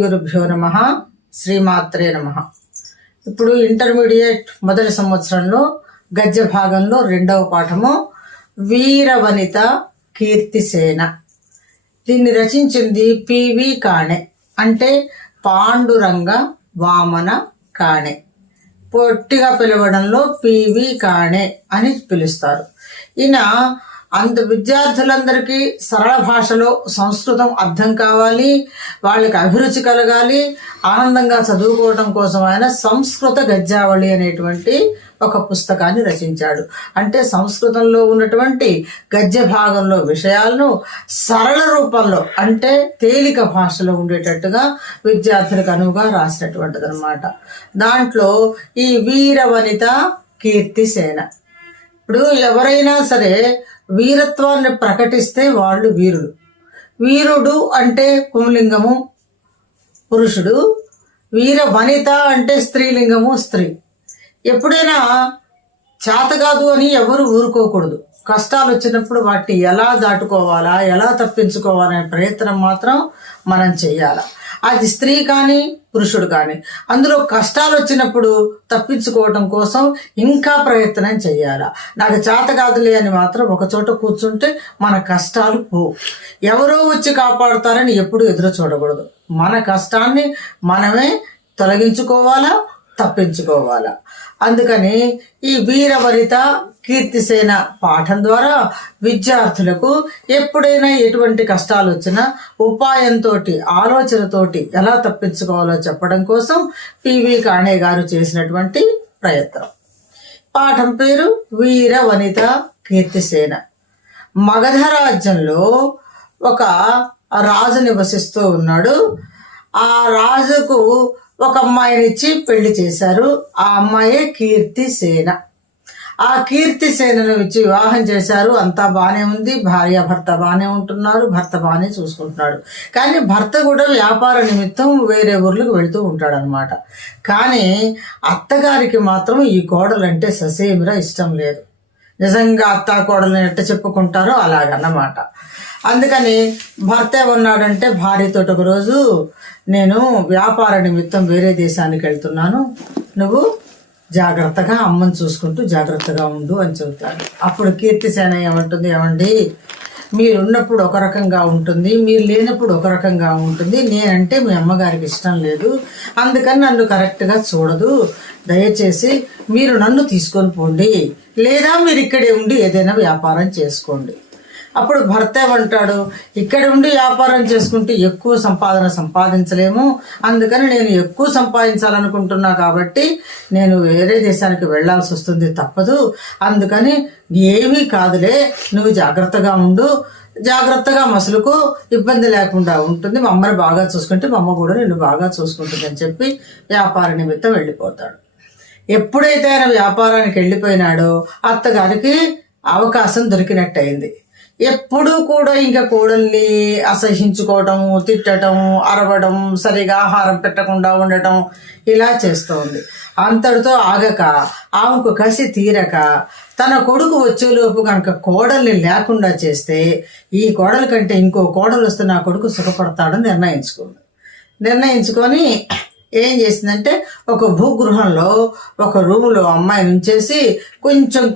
గురుభ్యో నమః. శ్రీమాత్రే నమః. ఇప్పుడు ఇంటర్మీడియట్ మొదటి సంవత్సరంలో గద్య భాగంలో రెండవ పాఠము వీరవనిత కీర్తిసేన. దీన్ని రచించింది పివి కాణె, అంటే పాండురంగ వామన కాణె. పొట్టిగా పిలవడంలో పివి కాణె అని పిలుస్తారు. ఈయన విద్యార్థులందరికీ సరళ భాషలో సంస్కృతం అర్థం కావాలి, వాళ్ళకి అభిరుచి కలగాలి, ఆనందంగా చదువుకోవటం కోసం ఆయన సంస్కృత గద్యావళి అనేటువంటి ఒక పుస్తకాన్ని రచించాడు. అంటే సంస్కృతంలో ఉన్నటువంటి గద్య భాగంలో విషయాలను సరళ రూపంలో, అంటే తేలిక భాషలో ఉండేటట్టుగా విద్యార్థులకు అనువుగా రాసినటువంటిది అనమాట. దాంట్లో ఈ వీరవనిత కీర్తిసేన. ఇప్పుడు ఎవరైనా సరే వీరత్వాన్ని ప్రకటిస్తే వాళ్ళు వీరుడు. వీరుడు అంటే పుంలింగము పురుషుడు, వీర వనిత అంటే స్త్రీలింగము స్త్రీ. ఎప్పుడైనా చేతకాదు అని ఎవరు ఊరుకోకూడదు. కష్టాలు వచ్చినప్పుడు వాటిని ఎలా దాటుకోవాలా, ఎలా తప్పించుకోవాలనే ప్రయత్నం మాత్రం మనం చెయ్యాలి. అది స్త్రీ కానీ పురుషుడు కానీ. అందులో కష్టాలు వచ్చినప్పుడు తప్పించుకోవటం కోసం ఇంకా ప్రయత్నం చెయ్యాల. నాకు చేత కాదులే అని మాత్రం ఒక చోట కూర్చుంటే మన కష్టాలు ఎవరో వచ్చి కాపాడుతారని ఎప్పుడు ఎదురు చూడకూడదు. మన కష్టాన్ని మనమే తొలగించుకోవాలా, తప్పించుకోవాలా. అందుకని ఈ వీరవనిత కీర్తిసేన పాఠం ద్వారా విద్యార్థులకు ఎప్పుడైనా ఎటువంటి కష్టాలు వచ్చినా ఉపాయంతో, ఆలోచనతోటి ఎలా తప్పించుకోవాలో చెప్పడం కోసం పివి కాణే గారు చేసినటువంటి ప్రయత్నం. పాఠం పేరు వీరవనిత కీర్తిసేన. మగధ రాజ్యంలో ఒక రాజు నివసిస్తూ ఉన్నాడు. ఆ రాజుకు ఒక అమ్మాయినిచ్చి పెళ్లి చేశారు. ఆ అమ్మాయే కీర్తిసేన. ఆ కీర్తిసేనను ఇచ్చి వివాహం చేశారు. అంతా బాగానే ఉంది, భార్య భర్త బాగానే ఉంటున్నారు, భర్త బాగానే చూసుకుంటున్నాడు. కానీ భర్త కూడా వ్యాపార నిమిత్తం వేరే ఊర్లకు వెళుతూ ఉంటాడు అనమాట. కానీ అత్తగారికి మాత్రం ఈ కోడలంటే ససేమిరా ఇష్టం లేదు. నిజంగా అత్త కోడలని ఎట్ట చెప్పుకుంటారో అలాగన్నమాట. అందుకని భర్త ఏమన్నాడంటే భార్యతోటి ఒకరోజు, నేను వ్యాపార నిమిత్తం వేరే దేశానికి వెళ్తున్నాను, నువ్వు జాగ్రత్తగా అమ్మని చూసుకుంటూ జాగ్రత్తగా ఉండు అని చెబుతాడు. అప్పుడు కీర్తిసేన ఏమంటుంది, ఏమండి మీరున్నప్పుడు ఒక రకంగా ఉంటుంది, మీరు లేనప్పుడు ఒక రకంగా ఉంటుంది. నేనంటే మీ అమ్మగారికి ఇష్టం లేదు, అందుకని నన్ను కరెక్ట్గా చూడదు. దయచేసి మీరు నన్ను తీసుకొని పోండి, లేదా మీరు ఇక్కడే ఉండి ఏదైనా వ్యాపారం చేసుకోండి. అప్పుడు భర్త ఏమంటాడు, ఇక్కడ ఉండి వ్యాపారం చేసుకుంటే ఎక్కువ సంపాదించలేము, అందుకని నేను ఎక్కువ సంపాదించాలనుకుంటున్నా కాబట్టి నేను వేరే దేశానికి వెళ్లాల్సి వస్తుంది, తప్పదు. అందుకని ఏమీ కాదులే, నువ్వు జాగ్రత్తగా ఉండు, జాగ్రత్తగా మసులుకు, ఇబ్బంది లేకుండా ఉంటుంది, మా అమ్మని బాగా చూసుకుంటే మా అమ్మ కూడా నిన్ను బాగా చూసుకుంటుంది అని చెప్పి వ్యాపార నిమిత్తం వెళ్ళిపోతాడు. ఎప్పుడైతే ఆయన వ్యాపారానికి వెళ్ళిపోయినాడో అత్తగారికి అవకాశం దొరికినట్టయింది. ఎప్పుడూ కూడా ఇంకా కోడల్ని అసహించుకోవటం, తిట్టడం, అరవడం, సరిగా ఆహారం పెట్టకుండా ఉండటం ఇలా చేస్తూ ఉంది. అంతటితో ఆగక ఆమెకు కసి తీరక తన కొడుకు వచ్చేలోపు కనుక కోడల్ని లేకుండా చేస్తే ఈ కోడల కంటే ఇంకో కోడలు వస్తే నా కొడుకు సుఖపడతాడని నిర్ణయించుకొని ఏం చేసిందంటే ఒక భూగృహంలో ఒక రూములో అమ్మాయిని ఉంచేసి కొంచెం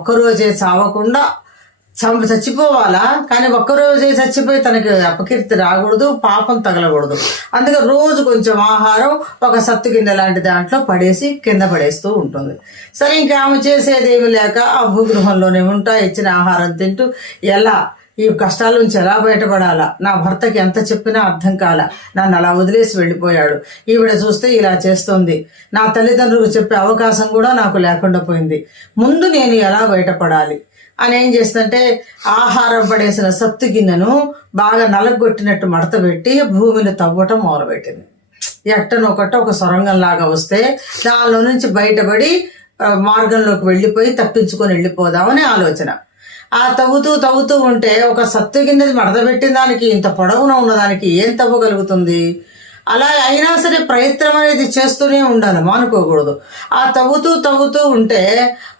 ఒకరోజే చావకుండా చచ్చిపోవాలా, కానీ ఒక్కరోజే చచ్చిపోయి తనకి అపకీర్తి రాకూడదు, పాపం తగలకూడదు. అందుకే రోజు కొంచెం ఆహారం ఒక సత్తు కింద లాంటి దాంట్లో కింద పడేస్తూ ఉంటుంది. సరే ఇంకా ఆమె చేసేదేమి లేక ఆ భూగృహంలోనే ఉంటా, ఇచ్చిన ఆహారం తింటూ ఎలా ఈ కష్టాల నుంచి ఎలా బయటపడాలా, నా భర్తకి ఎంత చెప్పినా అర్థం కాల, నన్ను అలా వదిలేసి వెళ్ళిపోయాడు, ఈవిడ చూస్తే ఇలా చేస్తుంది, నా తల్లిదండ్రులకు చెప్పే అవకాశం కూడా నాకు లేకుండా పోయింది, ముందు నేను ఎలా బయటపడాలి అని ఏం చేస్తుందంటే ఆహారం పడేసిన సత్తు గిన్నెను బాగా నలగొట్టినట్టు మడత పెట్టి భూమిని తవ్వటం మొదలుపెట్టింది. ఎట్టనొకట ఒక సొరంగం లాగా వస్తే దానిలో నుంచి బయటపడి మార్గంలోకి వెళ్ళిపోయి తప్పించుకొని వెళ్ళిపోదామని ఆలోచన. ఆ తవ్వుతూ ఉంటే ఒక సత్తు గిన్నెది మడత పెట్టిన దానికి ఇంత పొడవున ఉన్నదానికి ఏం తవ్వగలుగుతుంది? అలా అయినా సరే ప్రయత్నం అనేది చేస్తూనే ఉండాలి, మానుకోకూడదు. ఆ తవ్వుతూ ఉంటే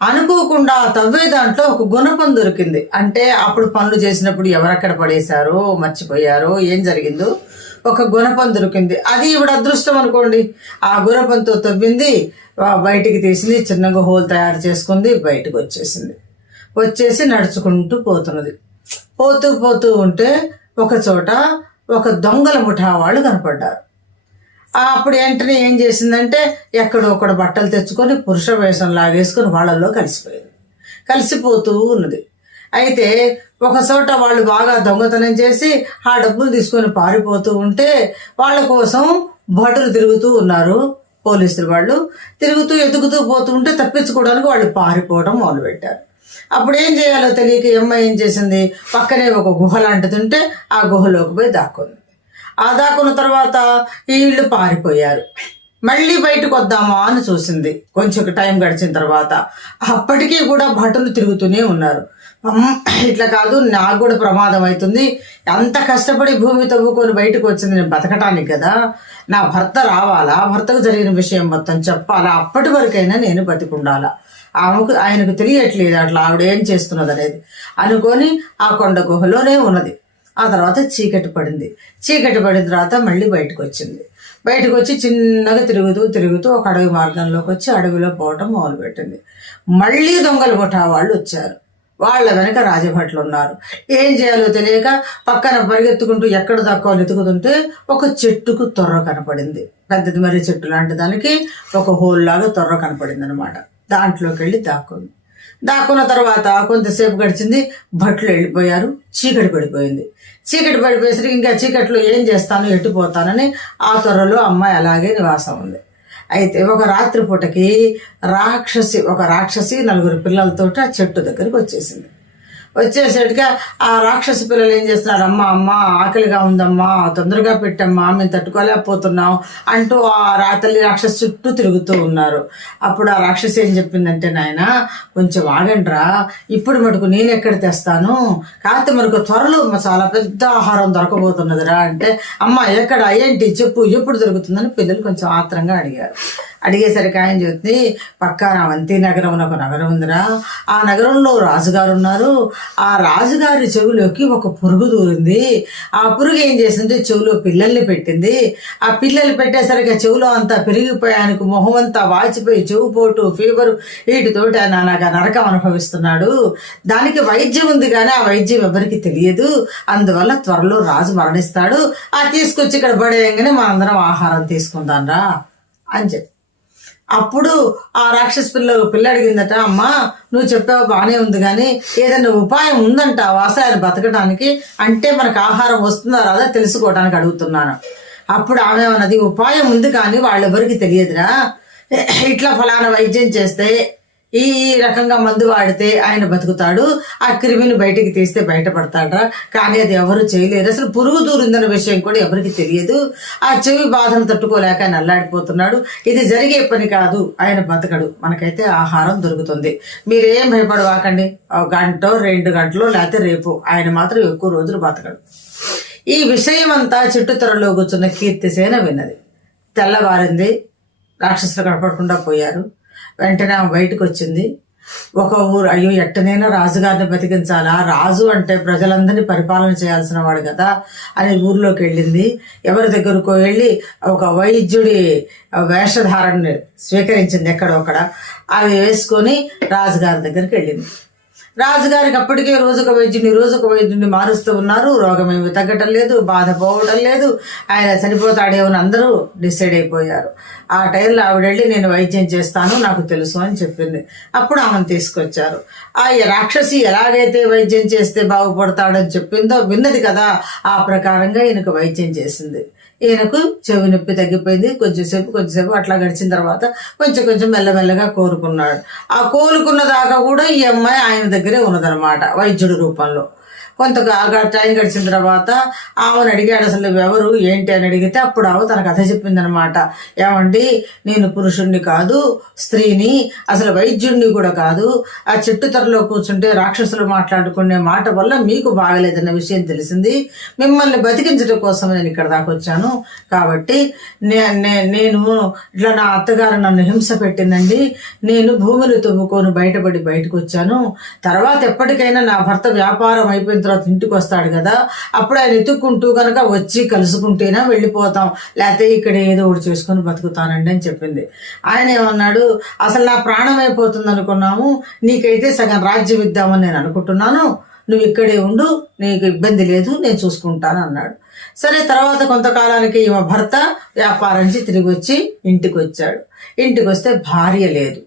అనుకోకుండా తవ్వే దాంట్లో ఒక గుణపం దొరికింది. అంటే అప్పుడు పనులు చేసినప్పుడు ఎవరెక్కడ పడేశారో, మర్చిపోయారో, ఏం జరిగిందో ఒక గుణపం దొరికింది. అది ఈవిడ అదృష్టం అనుకోండి. ఆ గుణపంతో తవ్వింది, బయటికి తీసింది, చిన్నగా హోల్ తయారు చేసుకుంది, బయటకు వచ్చేసి నడుచుకుంటూ పోతున్నది. పోతూ ఉంటే ఒక చోట ఒక దొంగల ముఠా వాళ్ళు కనపడ్డారు. అప్పుడు వెంటనే ఏం చేసిందంటే ఎక్కడో ఒకడు బట్టలు తెచ్చుకొని పురుష వేషం లాగేసుకుని వాళ్ళల్లో కలిసిపోతూ ఉన్నది. అయితే ఒక చోట వాళ్ళు బాగా దొంగతనం చేసి ఆ డబ్బులు తీసుకొని పారిపోతూ ఉంటే వాళ్ళ కోసం భటులు తిరుగుతూ ఉన్నారు. పోలీసులు వాళ్ళు ఎదుగుతూ పోతూ ఉంటే తప్పించుకోవడానికి వాళ్ళు పారిపోవడం మొదలుపెట్టారు. అప్పుడు ఏం చేయాలో తెలియక అమ్మాయి ఏం చేసింది, పక్కనే ఒక గుహ లాంటిది ఉంటే ఆ గుహలోకి పోయి దాక్కుంది. ఆ దాక్కున్న తర్వాత వీళ్ళు పారిపోయారు. మళ్ళీ బయటకు వద్దామా అని చూసింది. కొంచెం టైం గడిచిన తర్వాత అప్పటికీ కూడా భటులు తిరుగుతూనే ఉన్నారు. ఇట్లా కాదు, నాకు కూడా ప్రమాదం అవుతుంది, అంత కష్టపడి భూమి తవ్వుకొని బయటకు వచ్చింది నేను బతకటానికి కదా, నా భర్త రావాలా, భర్తకు జరిగిన విషయం మొత్తం చెప్పాలా, అప్పటి వరకైనా నేను బతికుండాలా, ఆయనకు తెలియట్లేదు అట్లా ఆవిడ ఏం చేస్తున్నది అనేది అనుకొని ఆ కొండ గుహలోనే ఉన్నది. ఆ తర్వాత చీకటి పడిన తర్వాత మళ్ళీ బయటకు వచ్చి చిన్నగా తిరుగుతూ ఒక అడవి మార్గంలోకి వచ్చి అడవిలో పోవటం మొదలుపెట్టింది. మళ్ళీ దొంగల ముఠా వాళ్ళు వచ్చారు. వాళ్ళ వెనక రాజభట్లు ఉన్నారు. ఏం చేయాలో తెలియక పక్కన పరిగెత్తుకుంటూ ఎక్కడ దాక్కోవాలి ఎత్తుకుతుంటే ఒక చెట్టుకు తొర్ర కనపడింది. పెద్దది మరి చెట్టు లాంటి దానికి ఒక హోల్ లాగా తొర్ర కనపడింది అనమాట. దాంట్లోకి వెళ్ళి దాక్కున్న తర్వాత కొంతసేపు గడిచింది. భట్లు వెళ్ళిపోయారు. చీకటి పడిపోయేసరికి ఇంకా చీకట్లో ఏం చేస్తాను, ఎట్టుపోతానని ఆ తొర్రలో అమ్మాయి అలాగే నివాసం ఉంది. అయితే ఒక రాత్రి పూటకి ఒక రాక్షసి 4 పిల్లలతోటి ఆ చెట్టు దగ్గరికి వచ్చేసరికి ఆ రాక్షసి పిల్లలు ఏం చేస్తున్నారు, అమ్మ ఆకలిగా ఉందమ్మా, తొందరగా పెట్టమ్మా, మేము తట్టుకోలేకపోతున్నాం అంటూ ఆ తల్లి రాక్షసి చుట్టూ తిరుగుతూ ఉన్నారు. అప్పుడు ఆ రాక్షసి ఏం చెప్పిందంటే, నాయన కొంచెం ఆగండ్రా, ఇప్పుడు మటుకు నేను ఎక్కడ తెస్తాను, కాకపోతే మనకు త్వరలో చాలా పెద్ద ఆహారం దొరకబోతున్నదిరా అంటే, అమ్మ ఎక్కడ, ఏంటి చెప్పు, ఎప్పుడు దొరుకుతుందని పిల్లలు కొంచెం ఆత్రంగా అడిగేసరికి ఆయన చెప్తుంది, పక్కన అవంతి నగరం ఒక నగరం ఉందిరా, ఆ నగరంలో రాజుగారు ఉన్నారు, ఆ రాజుగారి చెవులోకి ఒక పురుగు దూరింది, ఆ పురుగు ఏం చేసింది, చెవులో పిల్లల్ని పెట్టింది, ఆ పిల్లలు పెట్టేసరికి చెవులో అంతా పెరిగిపోయానికి మొహం అంతా వాచిపోయి చెవుపోటు ఫీవరు వీటితోటి ఆయన నరకం అనుభవిస్తున్నాడు, దానికి వైద్యం ఉంది కానీ ఆ వైద్యం ఎవరికి తెలియదు, అందువల్ల త్వరలో రాజు మరణిస్తాడు, తీసుకొచ్చి ఇక్కడ పడేయంగానే మనందరం ఆహారం తీసుకుందాం రా అని చెప్పి. అప్పుడు ఆ రాక్షస పిల్ల అడిగిందట, అమ్మా నువ్వు చెప్పావు బాగానే ఉంది కానీ ఏదైనా ఉపాయం ఉందంటావా అసలు ఆయన బతకడానికి, అంటే మనకు ఆహారం వస్తుందా రాదా తెలుసుకోవడానికి అడుగుతున్నాను. అప్పుడు ఆమె అన్నది, ఉపాయం ఉంది కానీ వాళ్ళెవరికి తెలియదురా, ఇట్లా ఫలానా వైద్యం చేస్తే ఈ రకంగా మందు వాడితే ఆయన బతుకుతాడు, ఆ క్రిమిని బయటికి తీస్తే బయటపడతాడరా, కానీ అది ఎవరు చేయలేరు, అసలు పురుగు దూరిందన్న విషయం కూడా ఎవరికి తెలియదు, ఆ చెవి బాధను తట్టుకోలేక ఆయన అల్లాడిపోతున్నాడు, ఇది జరిగే పని కాదు, ఆయన బతకడు, మనకైతే ఆహారం దొరుకుతుంది, మీరేం భయపడవాకండి, 1 గంట 2 గంటలో లేకపోతే రేపు, ఆయన మాత్రం ఎక్కువ రోజులు బతకడు. ఈ విషయం అంతా చెట్టు త్వరలో కూర్చున్న కీర్తిసేన విన్నది. తెల్లవారింది, రాక్షసులు కనపడకుండా పోయారు. వెంటనే ఆమె బయటకు వచ్చింది. ఒక ఊరు, అయ్యో ఎట్టనైనా రాజుగారిని బతికించాలా, రాజు అంటే ప్రజలందరినీ పరిపాలన చేయాల్సిన వాడు కదా అని ఊర్లోకి వెళ్ళింది. ఎవరి దగ్గరకు వెళ్ళి ఒక వైద్యుడి వేషధారణని స్వీకరించింది. ఎక్కడొక్కడ అవి వేసుకొని రాజుగారి దగ్గరికి వెళ్ళింది. రాజుగారికి అప్పటికే రోజుక వైద్యుడిని మారుస్తూ ఉన్నారు. రోగం ఏమి తగ్గటం లేదు, బాధ పోవటం లేదు, ఆయన చనిపోతాడేమని అందరూ డిసైడ్ అయిపోయారు. ఆ టైంలో ఆవిడ వెళ్ళి నేను వైద్యం చేస్తాను, నాకు తెలుసు అని చెప్పింది. అప్పుడు ఆమెను తీసుకొచ్చారు. ఆ రాక్షసి ఎలాగైతే వైద్యం చేస్తే బాగుపడతాడని చెప్పిందో విన్నది కదా, ఆ ప్రకారంగా ఈయనకు వైద్యం చేసింది. ఈయనకు చెవి నొప్పి తగ్గిపోయింది. కొంచెంసేపు అట్లా గడిచిన తర్వాత కొంచెం మెల్లమెల్లగా కోలుకున్నాడు. ఆ కోలుకున్న దాకా కూడా ఈ అమ్మాయి ఆయన దగ్గరే ఉన్నదనమాట వైద్యుడి రూపంలో. కొంత టైం గడిచిన తర్వాత ఆమెను అడిగాడు, అసలు ఎవరు ఏంటి అని అడిగితే అప్పుడు ఆమె తన కథ చెప్పిందనమాట. ఏమండి, నేను పురుషుణ్ణి కాదు, స్త్రీని, అసలు వైద్యుడిని కూడా కాదు, ఆ చెట్టు తరలో కూర్చుంటే రాక్షసులు మాట్లాడుకునే మాట వల్ల మీకు బాగలేదన్న విషయం తెలిసింది, మిమ్మల్ని బతికించడం కోసం నేను ఇక్కడ దాకా వచ్చాను, కాబట్టి నేను ఇట్లా నా అత్తగారు నన్ను హింస పెట్టిందండి, నేను భూమిని తవ్వుకొని బయటకు వచ్చాను, తర్వాత ఎప్పటికైనా నా భర్త వ్యాపారం అయిపోయిన తర్వాత ఇంటికి వస్తాడు కదా, అప్పుడు ఆయన ఎత్తుక్కుంటూ కనుక వచ్చి కలుసుకుంటేనే వెళ్ళిపోతాం, లేకపోతే ఇక్కడ ఏదో ఒకటి చేసుకుని బతుకుతానండి అని చెప్పింది. ఆయన ఏమన్నాడు, అసలు నా ప్రాణం అయిపోతుంది అనుకున్నాము, నీకైతే సగం రాజ్యం ఇద్దామని నేను అనుకుంటున్నాను, నువ్వు ఇక్కడే ఉండు, నీకు ఇబ్బంది లేదు, నేను చూసుకుంటాను అన్నాడు. సరే, తర్వాత కొంతకాలానికి ఈమె భర్త వ్యాపారం నుంచి తిరిగి వచ్చి ఇంటికి వచ్చాడు. ఇంటికి వస్తే భార్య లేదు.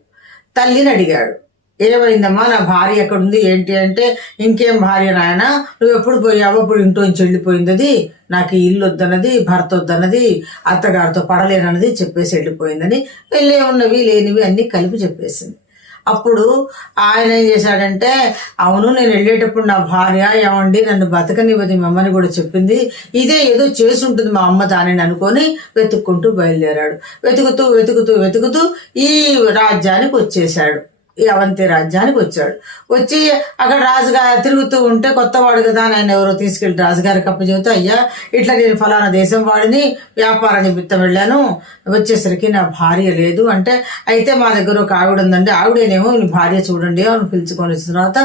తల్లిని అడిగాడు, ఏమైందమ్మా, నా భార్య ఎక్కడుంది ఏంటి అంటే, ఇంకేం భార్య నాయన, నువ్వు ఎప్పుడు పోయావో అప్పుడు ఇంట్లోంచి వెళ్ళిపోయింది, అది నాకు ఇల్లు వద్దన్నది, భర్త వద్దన్నది, అత్తగారితో పడలేనన్నది చెప్పేసి వెళ్ళిపోయిందని వెళ్ళే ఉన్నవి లేనివి అన్నీ కలిపి చెప్పేసింది. అప్పుడు ఆయన ఏం చేశాడంటే, అవును నేను వెళ్ళేటప్పుడు నా భార్య ఏమండి నన్ను బతకనివ్వదు మీ అమ్మని కూడా చెప్పింది, ఇదే ఏదో చేసి ఉంటుంది మా అమ్మ దానిని అనుకొని వెతుక్కుంటూ బయలుదేరాడు. వెతుకుతూ వెతుకుతూ వెతుకుతూ ఈ రాజ్యానికి వచ్చేసాడు, ఈ అవంతి రాజ్యానికి వచ్చాడు. వచ్చి అక్కడ రాజుగారు తిరుగుతూ ఉంటే, కొత్తవాడు కదా ఆయన ఎవరో తీసుకెళ్లి రాజుగారికి అప్పచెబితే, అయ్యా ఇట్లా నేను ఫలానా దేశం వాడిని వ్యాపార నిమిత్తం వెళ్ళాను, వచ్చేసరికి నా భార్య లేదు అంటే, అయితే మా దగ్గర ఒక ఆవిడ ఉందండి, ఆవిడేనేమో నీ భార్య చూడండి అని పిలుచుకొని వచ్చిన తర్వాత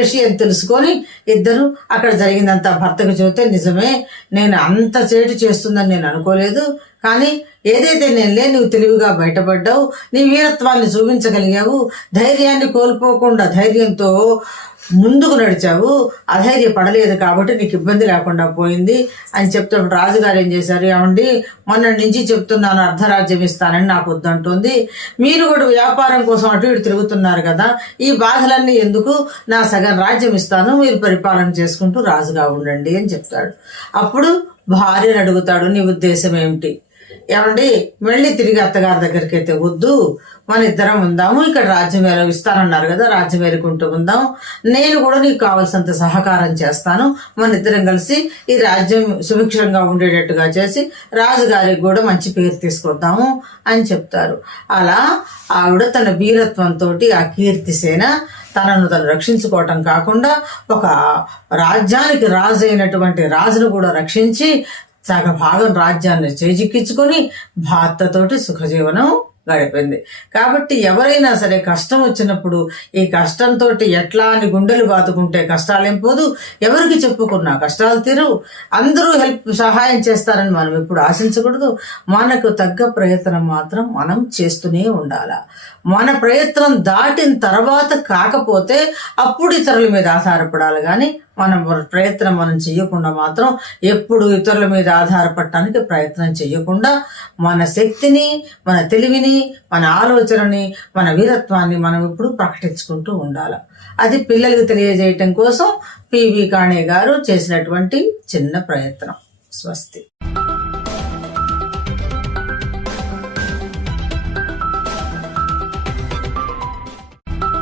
విషయం తెలుసుకొని ఇద్దరు అక్కడ జరిగిందంతా భర్తకు చెబితే, నిజమే నేను అంత చేటు చేస్తుందని నేను అనుకోలేదు, కానీ ఏదైతే నేనులే, నువ్వు తెలివిగా బయటపడ్డావు, నీ వీరత్వాన్ని చూపించగలిగావు, ధైర్యాన్ని కోల్పోకుండా ధైర్యంతో ముందుకు నడిచావు, అధైర్యపడలేదు కాబట్టి నీకు ఇబ్బంది లేకుండా పోయింది అని చెప్తాడు. రాజుగారు ఏం చేశారు, ఏమండి మొన్నటి నుంచి చెప్తున్నాను అర్ధరాజ్యం ఇస్తానని నాకు వద్దంటుంది, మీరు కూడా వ్యాపారం కోసం అటు ఇటు తిరుగుతున్నారు కదా, ఈ బాధలన్నీ ఎందుకు, నా సగం రాజ్యం ఇస్తాను, మీరు పరిపాలన చేసుకుంటూ రాజుగా ఉండండి అని చెప్తాడు. అప్పుడు భార్యను అడుగుతాడు, నీ ఉద్దేశం ఏమిటి, ఏమండి మళ్ళీ తిరిగి అత్తగారి దగ్గరికి అయితే వద్దు, మన ఇద్దరం ఉందాము, ఇక్కడ రాజ్యం ఇస్తానన్నారు కదా, రాజ్యం ఏరుకుంటూ ఉందాం, నేను కూడా నీకు కావాల్సినంత సహకారం చేస్తాను, మన ఇద్దరం కలిసి ఈ రాజ్యం సుభిక్షంగా ఉండేటట్టుగా చేసి రాజుగారికి కూడా మంచి పేరు తీసుకొద్దాము అని చెప్తారు. అలా ఆవిడ తన వీరత్వంతో ఆ కీర్తిసేన తనను తను రక్షించుకోవటం కాకుండా ఒక రాజ్యానికి రాజు అయినటువంటి రాజును కూడా రక్షించి సగభాగం రాజ్యాన్ని చేజిక్కించుకొని భర్తతోటి సుఖజీవనం గడిపింది. కాబట్టి ఎవరైనా సరే కష్టం వచ్చినప్పుడు ఈ కష్టంతో ఎట్లా అని గుండెలు బాదుకుంటే కష్టాలేం పోదు, ఎవరికి చెప్పుకున్నా కష్టాలు తీరు, అందరూ సహాయం చేస్తారని మనం ఎప్పుడు ఆశించకూడదు. మనకు తగ్గ ప్రయత్నం మాత్రం మనం చేస్తూనే ఉండాలి. మన ప్రయత్నం దాటిన తర్వాత కాకపోతే అప్పుడు ఇతరుల మీద ఆధారపడాలి, కానీ మన ప్రయత్నం మనం చెయ్యకుండా మాత్రం ఎప్పుడు ఇతరుల మీద ఆధారపడటానికి ప్రయత్నం చెయ్యకుండా మన శక్తిని, మన తెలివిని, మన ఆలోచనని, మన వీరత్వాన్ని మనం ఇప్పుడు ప్రకటించుకుంటూ ఉండాలి. అది పిల్లలకు తెలియజేయటం కోసం పివి కాణే గారు చేసినటువంటి చిన్న ప్రయత్నం. స్వస్తి.